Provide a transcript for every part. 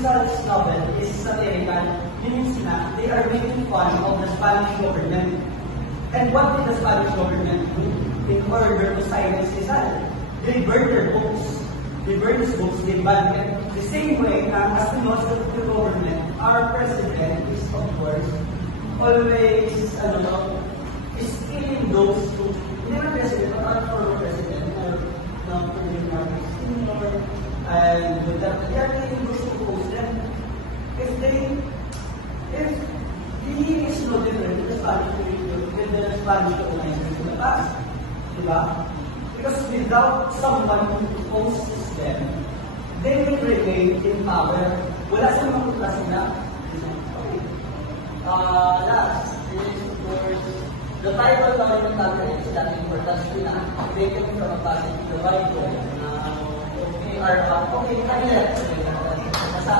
Rizal's novel is satirical, means na they are making fun of the Spanish government. And what did the Spanish government do in order to silence Rizal? They burned their books. They burned his books, they banned them. The same way as we know the government, our president is of course always is killing those who, hindi naman president, but our former president, and with that, they are killing those who oppose them. If he is no different with the Spanish colonizers in the past, diba? Because without someone who opposes them, they will remain in power. Wala silang makutla sila. Okay. Last is, of course, the title governmental rights that importance na taken from a passage in the Bible. Okay, kanila. Nasa.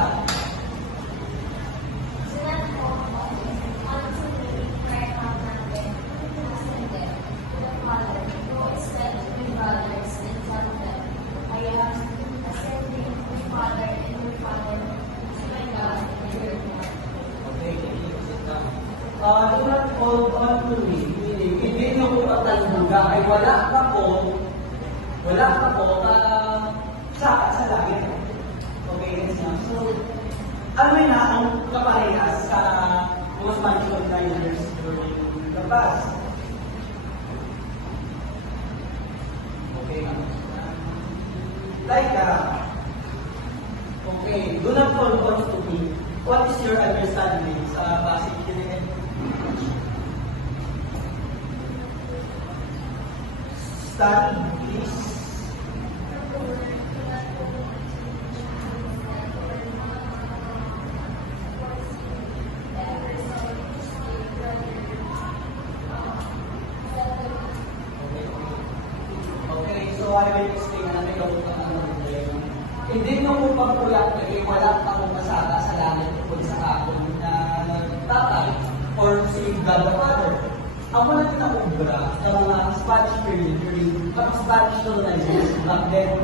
Do not hold on to me, meaning, hindi nyo po patalbuga ay wala ka po sa langit. Okay, so, ano na ang kaparehas sa mga Spanish colonizers during the past? Okay, like, okay, do not hold on to me. What is your understanding sa basic unit? Study, please. Okay, so I will explain na natin yung hindi nyo po pagpulat na wala akong masaka sa langit kung sa akong na tatay or si God the Father. Ang mga tinakubra sa mga Spanish period during mga Spanish colonizers back then,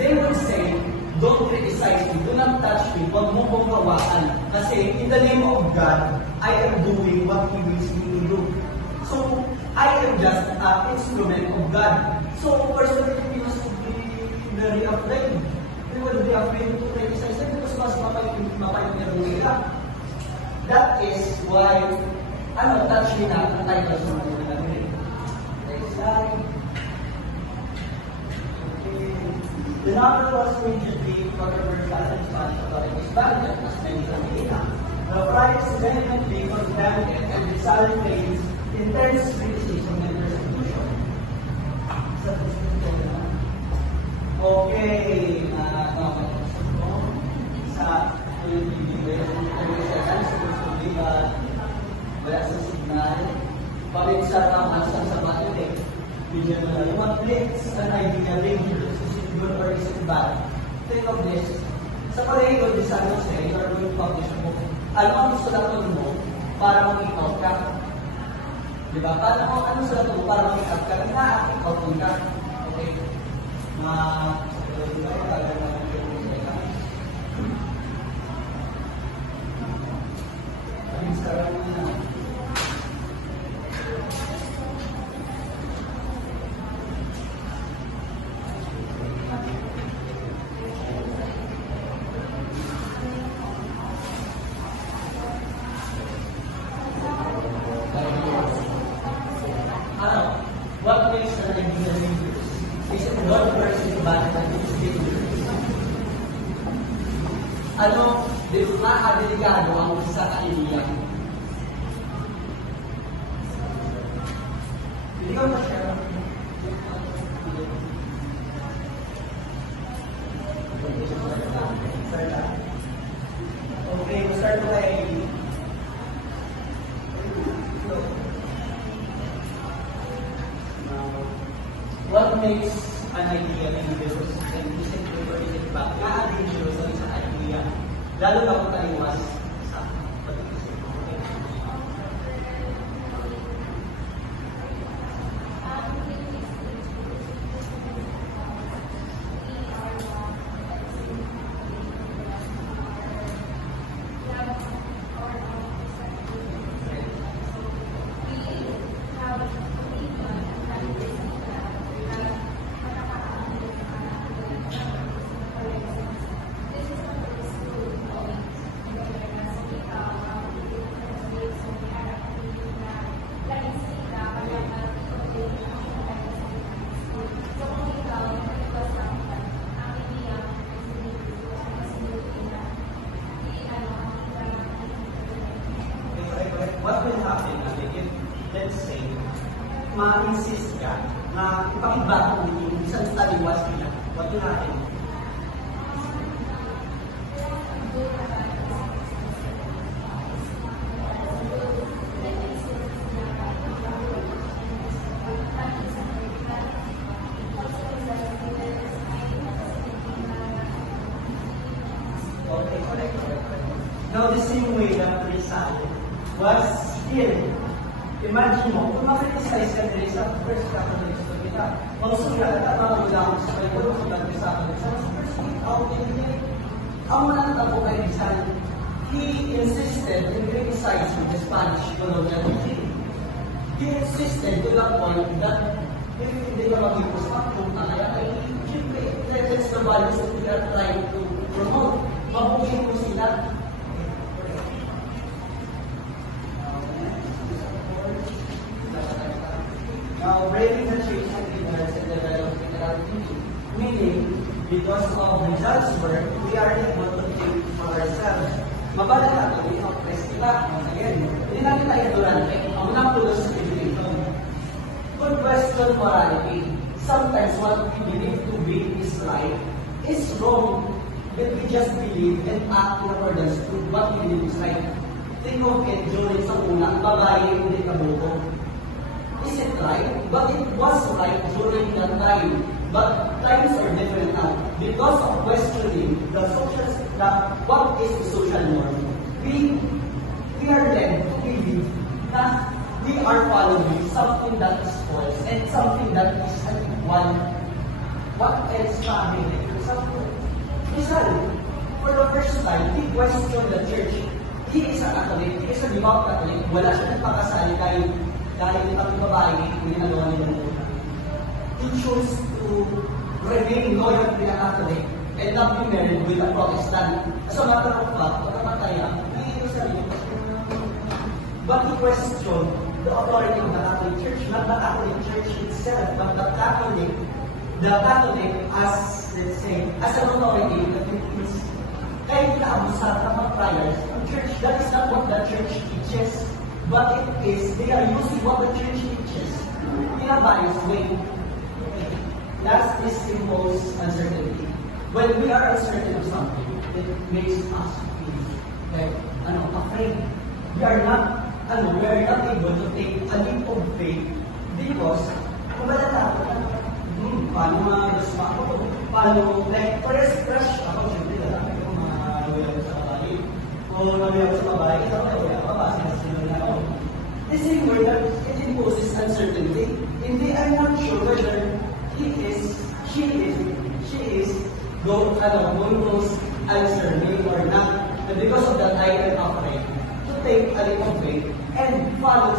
they would say, don't criticize me, do not touch me, huwag mo kong hawakan. Kasi in the name of God, I am doing what He wills me to do. So, I am just an instrument of God. So, personally, we must be very afraid. We will be afraid to criticize them because mas mapayong nila. That is why touch me na ang title sa mga nila. Next slide. Okay. The number was rigidly controversial in Spanish authorities back then, as many Manila. The price vehemently condemned it and Rizal faced intense criticism and persecution. Okay, sa 30 seconds, supposed to be wala sa signal. Bakit sa tamasang sa matulik? Bigyan mo lang. What makes an idea dangerous? Is it good or is it bad? Think of this. Sa Pareho de San Jose, you are going to publish a book. Ano ang sulatun mo para mag-ikaw ka? Diba? Ano sulatun mo para mag-ikaw ka? Ina-ikaw ka. Okay. What makes an idea dangerous? Is it good or is it bad that it's dangerous? Delikado ang isa ka-idea? Hindi ko ma-share. Okay, we'll start with idea. What makes an idea dangerous? And is it good or is it bad? Dangerous ang isang idea. Lalo na kung taliwas sa pag-isip. what will happen if, let's say, ma-insist ka na ipakibata mo yung isang taliwas niya, what will happen? Okay, correct. Now, the same way that Rizal was still, imagine mo, kung makriticize ka rin sa first Catholic story ka, magsulat at mamagulawang sa Bible, sulat ka sa Catholic, sa first week out in the ang manang tabo kay Rizal, he insisted in criticizing the Spanish colonial regime. He insisted to the point that if hindi ka maging kung kaya, ay siyempre, that's the values that we are trying to promote. Mabuhin mo sila. Now, breaking the chains of ignorance and developing critical thinking, meaning, because of Rizal's work, we are able to think for ourselves. Mabala natin, we have festival. Again, hindi natin tayo durante. Ang unang pulos sa education. Good question morality. Sometimes what we believe to be is right is wrong. When we just believe and act in accordance to what we believe is right. Think of it during sa una, babae hindi kabuko. Is it right? But it was right during that time. But times are different now. Because of questioning what is the social norm, we are led to believe that we are following something that is false and something that is unequal. What else can we do? Rizal, for the first time, he questioned the church. He is a Catholic, he is a devout Catholic. Wala siya nagpakasali dahil itong babae, hindi nagawa niya ng una. He chose to remain loyal to the Catholic and not be married with a Protestant. As a matter of fact, pagkamataya, naiiwas sa rin. But he questioned the authority of the Catholic Church, not the Catholic Church itself, but the Catholic as, let's say, as an authority in the Philippines. Kahit naabusan ng mga friars, ang church, that is not what the church teaches, but it is, they are using what the church teaches in a biased way. That is impose uncertainty. When we are uncertain of something, it makes us feel like, afraid. We are not able to take a leap of faith because kung malalaman na, paano ma-gusto ako, paano, like, fresh ako, siyempre, lalaki ko, wala ko sa babae. Kung wala ko sa babae, ito ko, wala ko, basta sinunod na ako. The same way that it imposes uncertainty, hindi, I'm not sure whether she is, going to answer me or not. And because of that, I am afraid to take a leap of faith and follow